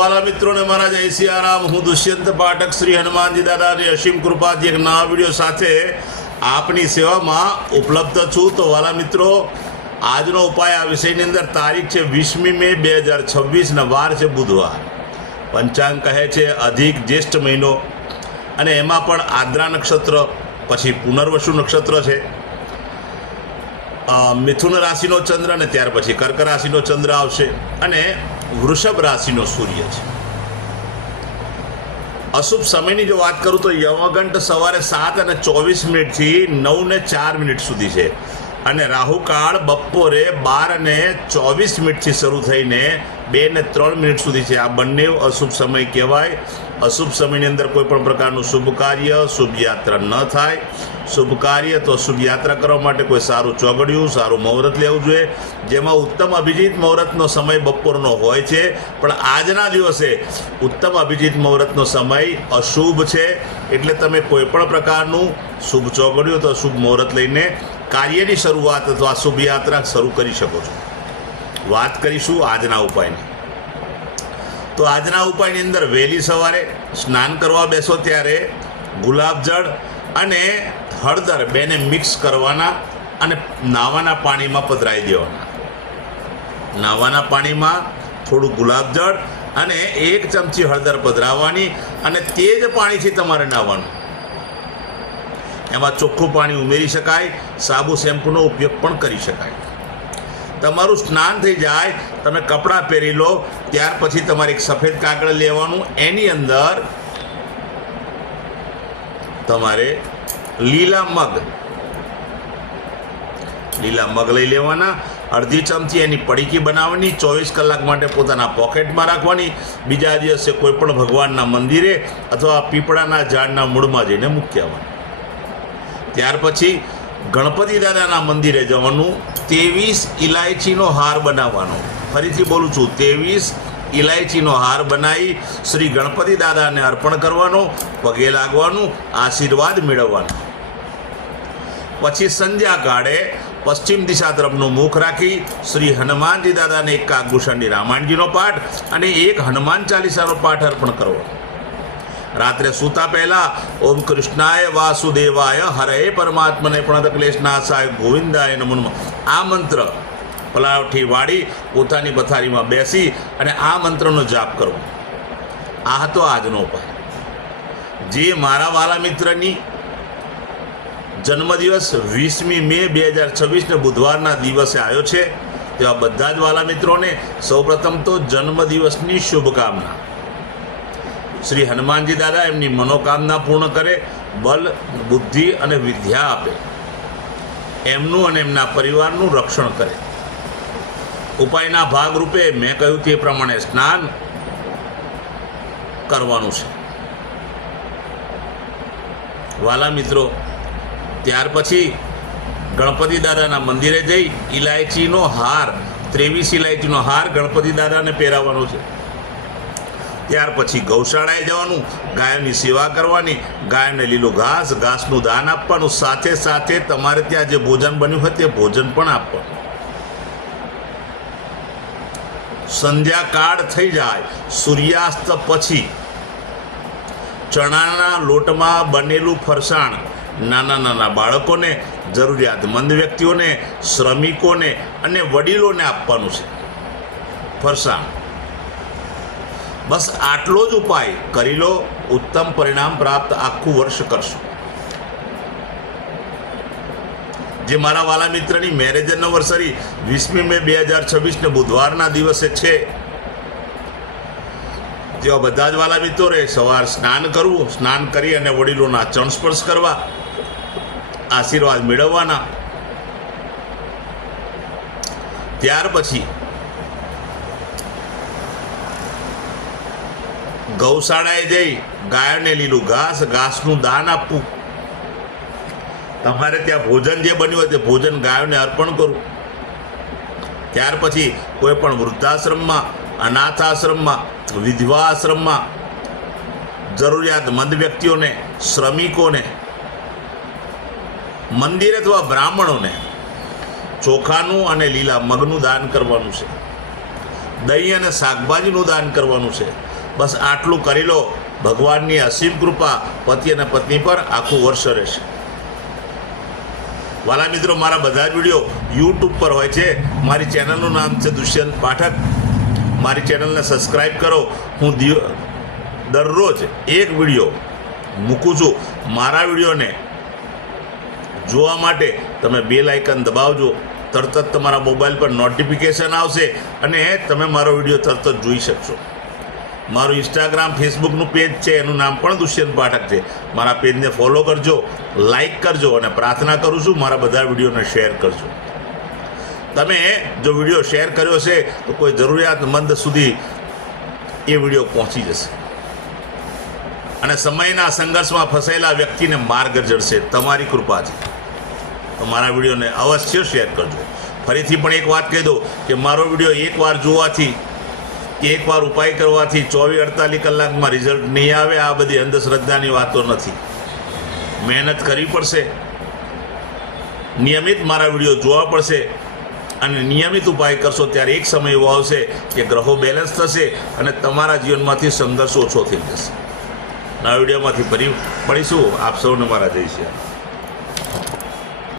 વાલા મિત્રોને મારા જય સિયારામ। હું દુષ્યંત પાઠક શ્રી હનુમાનજી દાદાની અસીમ કૃપાથી એક નવા વિડીયો સાથે આપની સેવામાં ઉપલબ્ધ છું। તો વાલા મિત્રો, આજનો ઉપાય આ વિષયની અંદર તારીખ છે 20મી મે 2026 ને વાર છે બુધવાર। પંચાંગ કહે છે અધિક જ્યેષ્ઠ મહિનો અને એમાં પણ આદ્રા નક્ષત્ર પછી પુનર્વસુ નક્ષત્ર છે। મિથુન રાશિનો ચંદ્ર અને ત્યાર પછી કર્ક રાશિનો ચંદ્ર આવશે અને વૃષભ રાશિનો સૂર્ય છે। અશુભ સમયની જો વાત કરું તો યમગંટ સવારે 7:24 થી 9:04 સુધી છે અને રાહુકાળ બપોરે 12:24 થી શરૂ થઈને 2:03 સુધી છે। આ બંને અશુભ સમય કહેવાય। અશુભ સમયની અંદર કોઈ પણ પ્રકારનું શુભ કાર્ય શુભ યાત્રા ન થાય। શુભ કાર્ય તો શુભ યાત્રા કરવા માટે કોઈ સારું ચોગડિયું સારું મુહૂર્ત લેવું જોઈએ, જેમાં ઉત્તમ અભિજીત મુહૂર્તનો સમય બપોરનો હોય છે, પણ આજના દિવસે ઉત્તમ અભિજીત મુહૂર્તનો સમય અશુભ છે। એટલે તમે કોઈ પણ પ્રકારનું શુભ ચોગડિયું તો શુભ મુહૂર્ત લઈને કાર્યની શરૂઆત અથવા શુભ યાત્રા શરૂ કરી શકો છો। વાત કરીશું આજના ઉપાયની। તો આજના ઉપાયની અંદર વહેલી સવારે સ્નાન કરવા બેસો ત્યારે ગુલાબજળ અને હળદર બેને મિક્સ કરવાના અને નાવાના પાણીમાં પધરાવી દેવાના। નાવાના પાણીમાં થોડું ગુલાબજળ અને 1 ચમચી હળદર પધરાવવાની અને તે જ પાણીથી તમારે નાહવાનું। એમાં ચોખ્ખું પાણી ઉમેરી શકાય, સાબુ શેમ્પૂનો ઉપયોગ પણ કરી શકાય। તમારું સ્નાન થઈ જાય, તમે કપડાં પહેરી લો, ત્યાર પછી તમારે એક સફેદ કાગળ લેવાનું, એની અંદર તમારે લીલા મગ લઈ લેવાના। અડધી ચમચી એની પડીકી બનાવવાની, 24 કલાક માટે પોતાના પોકેટમાં રાખવાની। બીજા દિવસે કોઈ પણ ભગવાનના મંદિરે અથવા પીપળાના ઝાડના મૂળમાં જઈને મૂકી આવવાનું। ત્યાર પછી ગણપતિ દાદાના મંદિરે જવાનું, 23 ઇલાયચીનો હાર બનાવવાનો। ફરીથી બોલું છું, 23 ઇલાયચીનો હાર બનાવી શ્રી ગણપતિ દાદાને અર્પણ કરવાનો, પગે લાગવાનું, આશીર્વાદ મેળવવાનો। પછી સંધ્યાકાળે પશ્ચિમ દિશા તરફનું મુખ રાખી શ્રી હનુમાનજી દાદાને એક કાગભૂષણની રામાયણજીનો પાઠ અને એક હનુમાન ચાલીસાનો પાઠ અર્પણ કરવો। રાત્રે સૂતા પહેલા ઓમ કૃષ્ણાય વાસુદેવાય હરે પરમાત્મને પ્રણતક્લેશનાશાય ગોવિંદાય નમો નમઃ આ મંત્ર પલાવઠી વાળી પોતાની પથારીમાં બેસી અને આ મંત્રનો જાપ કરવો। આ હતો આજનો ઉપાય। જે મારા વાલા મિત્રની જન્મદિવસ 20મી મે 2026 બુધવારના દિવસે આવ્યો છે, તેવા બધા જ વાલા મિત્રોને સૌપ્રથમ તો જન્મદિવસની શુભકામના। શ્રી હનુમાનજી દાદા એમની મનોકામના પૂર્ણ કરે, બલ બુદ્ધિ અને વિદ્યા આપે, એમનું અને એમના પરિવારનું રક્ષણ કરે। ઉપાયના ભાગરૂપે મેં કહ્યું તે પ્રમાણે સ્નાન કરવાનું છે વાલા મિત્રો। ત્યાર પછી ગણપતિ દાદાના મંદિરે જઈ ઇલાયચીનો હાર 23 ઇલાયચીનો હાર ગણપતિ દાદાને પહેરાવવાનો છે। ત્યાર પછી ગૌશાળાએ જવાનું, ગાયોની સેવા કરવાની, ગાયોને લીલું ઘાસનું દાન આપવાનું, સાથે સાથે તમારે ત્યાં જે ભોજન બન્યું હોય તે ભોજન પણ આપવાનું। સંધ્યાકાળ થઈ જાય, સૂર્યાસ્ત પછી ચણાના લોટમાં બનેલું ફરસાણ નાના બાળકોને, જરૂરિયાતમંદ વ્યક્તિઓને, શ્રમિકોને અને વડીલોને આપવાનું છે ફરસાણ। બસ આટલો જ ઉપાય કરી લો, ઉત્તમ પરિણામ પ્રાપ્ત આખું વર્ષ કરશો। જે મારા વાલા મિત્રની મેરેજ એનિવર્સરી 20મી મે 2026 બુધવારના દિવસે છે, તેવા બધા જ વાલા મિત્રોએ સવાર સ્નાન કરવું, સ્નાન કરી અને વડીલોના ચરણ સ્પર્શ કરવા, આશીર્વાદ મેળવવાના। ત્યાર પછી ગૌશાળાએ જઈ ગાયોને લીલું ઘાસનું દાન આપવું। તમારે ત્યાં ભોજન જે બન્યું હોય તે ભોજન ગાયોને અર્પણ કરવું। ત્યાર પછી કોઈ પણ વૃદ્ધાશ્રમમાં, અનાથ આશ્રમમાં, વિધવા આશ્રમમાં જરૂરિયાતમંદ વ્યક્તિઓને, શ્રમિકોને, મંદિર અથવા બ્રાહ્મણોને ચોખાનું અને લીલા મગનું દાન કરવાનું છે। દહીં અને શાકભાજીનું દાન કરવાનું છે. બસ આટલું કરી લો. ભગવાનની અસીમ કૃપા પતિ અને પત્ની પર આખું વર્ષ રહેશે. વાલા મિત્રો, મારા બધા જ વિડીયો યુટ્યુબ પર હોય છે. મારી ચેનલનું નામ છે દુષ્યંત પાઠક. મારી ચેનલને સબસ્ક્રાઈબ કરો. હું દરરોજ એક વિડીયો મૂકું છું. મારા વિડીયોને જોવા માટે તમે બેલ આઇકન દબાવજો. તરત જ તમારા મોબાઈલ પર નોટિફિકેશન આવશે અને તમે મારો વિડીયો તરત જ જોઈ શકશો. મારું ઇન્સ્ટાગ્રામ ફેસબુકનું પેજ છે, એનું નામ પણ દુષ્યંત પાઠક છે. મારા પેજને ફોલો કરજો, લાઈક કરજો અને પ્રાર્થના કરું છું મારા બધા વિડીયોને શેર કરજો. તમે જો વિડીયો શેર કર્યો છે તો કોઈ જરૂરિયાતમંદ સુધી એ વિડીયો પહોંચી જશે અને સમયના સંઘર્ષમાં ફસાયેલા વ્યક્તિને માર્ગ જડશે. તમારી કૃપા છે. તો મારા વિડીયોને અવશ્ય શેર કરજો. ફરીથી પણ એક વાત કહી દો કે મારો વિડીયો એકવાર જોવાથી કે એકવાર ઉપાય કરવાથી 24-48 કલાકમાં રિઝલ્ટ નહીં આવે. આ બધી અંધશ્રદ્ધાની વાતો નથી. મહેનત કરવી પડશે, નિયમિત મારા વિડીયો જોવા પડશે અને નિયમિત ઉપાય કરશો ત્યારે એક સમય એવો આવશે કે ગ્રહો બેલેન્સ થશે અને તમારા જીવનમાંથી સંઘર્ષ ઓછો થઈ જશે. નવા વિડીયોમાંથી ફરી મળીશું. આપ સૌને મારા જય શ્રી રામ.